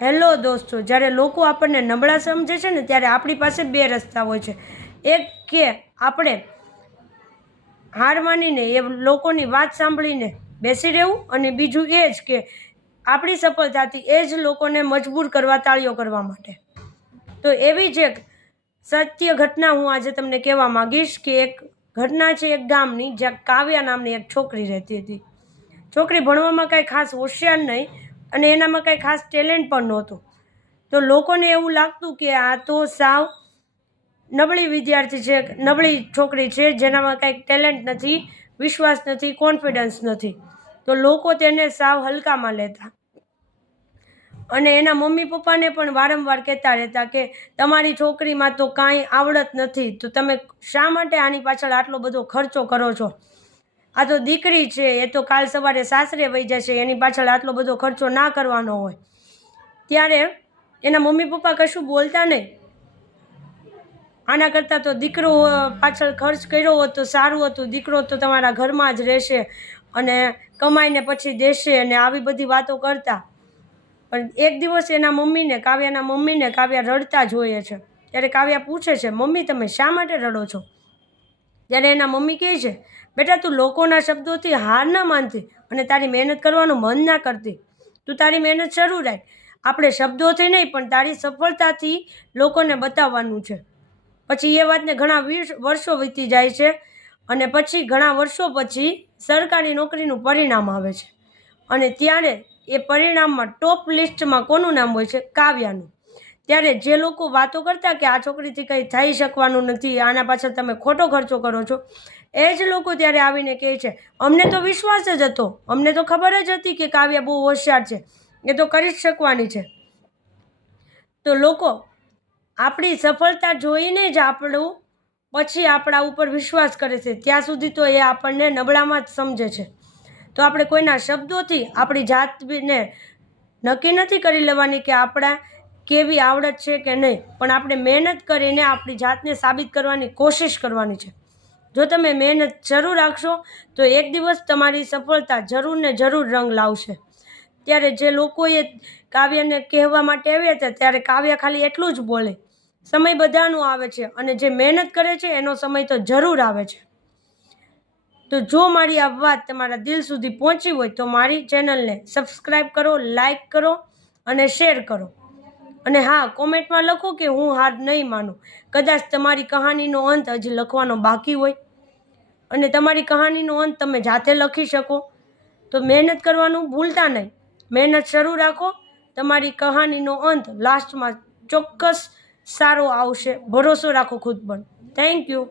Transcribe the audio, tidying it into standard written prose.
Hello દોસ્તો, જ્યારે લોકો આપણને નબળા સમજે છે ને ત્યારે આપણી પાસે બે રસ્તા હોય છે. એક કે આપણે હાર માનીને એ લોકોની વાત સાંભળીને બેસી રહેવું, અને બીજું એ જ કે આપણી સફળતાથી એ જ લોકોને મજબૂર કરવા, તાળીઓ કરવા માટે. તો એવી જ એક સત્ય ઘટના હું આજે તમને કહેવા માંગીશ કે એક ઘટના છે એક ગામની, જ્યાં કાવ્યા નામની એક છોકરી રહેતી હતી. છોકરી ભણવામાં કાંઈ ખાસ હોશિયાર નહીં, અને એનામાં કાંઈ ખાસ ટેલેન્ટ પણ નહોતું. તો લોકોને એવું લાગતું કે આ તો સાવ નબળી વિદ્યાર્થી છે, નબળી છોકરી છે, જેનામાં કાંઈક ટેલેન્ટ નથી, વિશ્વાસ નથી, કોન્ફિડન્સ નથી. તો લોકો તેને સાવ હલકામાં લેતા, અને એના મમ્મી પપ્પાને પણ વારંવાર કહેતા રહેતા કે તમારી છોકરીમાં તો કાંઈ આવડત નથી, તો તમે શા માટે આની પાછળ આટલો બધો ખર્ચો કરો છો? આ તો દીકરી છે, એ તો કાલ સવારે સાસરે વહી જશે, એની પાછળ આટલો બધો ખર્ચો ના કરવાનો હોય. ત્યારે એના મમ્મી પપ્પા કશું બોલતા નહીં. આના કરતાં તો દીકરો પાછળ ખર્ચ કર્યો હોત તો સારું હતું. દીકરો તો તમારા ઘરમાં જ રહેશે અને કમાઈને પછી દેશે, અને આવી બધી વાતો કરતા. પણ એક દિવસ એના મમ્મીને, કાવ્યાના મમ્મીને કાવ્યા રડતા જોઈએ છે. ત્યારે કાવ્યા પૂછે છે, મમ્મી તમે શા માટે રડો છો? ત્યારે એના મમ્મી કહે છે, બેટા તું લોકોના શબ્દોથી હાર ના માનતી અને તારી મહેનત કરવાનું મન ના કરતી. તું તારી મહેનત શરૂ રાખ. આપણે શબ્દોથી નહીં પણ તારી સફળતાથી લોકોને બતાવવાનું છે. પછી એ વાતને ઘણા વર્ષો વીતી જાય છે, અને પછી ઘણા વર્ષો પછી સરકારી નોકરીનું પરિણામ આવે છે, અને ત્યારે એ પરિણામમાં ટોપ લિસ્ટમાં કોનું નામ હોય છે? કાવ્યાનું. ત્યારે જે લોકો વાતો કરતા કે આ છોકરીથી કંઈ થઈ શકવાનું નથી, આના પાછળ તમે ખોટો ખર્ચો કરો છો, એ જ લોકો ત્યારે આવીને કહે છે, અમને તો વિશ્વાસ જ હતો, અમને તો ખબર જ હતી કે કાવ્યા બહુ હોશિયાર છે, એ તો કરી જ શકવાની છે. તો લોકો આપણી સફળતા જોઈને જ આપણું પછી આપણા ઉપર વિશ્વાસ કરે છે. ત્યાં સુધી તો એ આપણને નબળામાં જ સમજે છે. તો આપણે કોઈના શબ્દોથી આપણી જાતને નક્કી નથી કરી લેવાની કે આપણા કેવી આવડત છે કે નહીં, પણ આપણે મહેનત કરીને આપણી જાતને સાબિત કરવાની કોશિશ કરવાની છે. જો તમે મહેનત શરૂ રાખશો તો એક દિવસ તમારી સફળતા જરૂર ને જરૂર રંગ લાવશે. ત્યારે જે લોકોએ કાવ્યને કહેવા માટે આવ્યા હતા, ત્યારે કાવ્ય ખાલી એટલું જ બોલે, સમય બધાનો આવે છે, અને જે મહેનત કરે છે એનો સમય તો જરૂર આવે છે. તો જો મારી આ વાત તમારા દિલ સુધી પહોંચી હોય તો મારી ચેનલને સબસ્ક્રાઈબ કરો, લાઈક કરો અને શેર કરો. અને હા, કોમેન્ટમાં લખો કે હું હાર નહીં માનું. કદાચ તમારી કહાનીનો અંત હજી લખવાનો બાકી હોય, અને તમારી કહાનીનો અંત તમે જાતે લખી શકો. તો મહેનત કરવાનું ભૂલતા નહીં. મહેનત શરૂ રાખો. તમારી કહાનીનો અંત લાસ્ટમાં ચોક્કસ સારો આવશે. ભરોસો રાખો ખુદ પર. Thank you.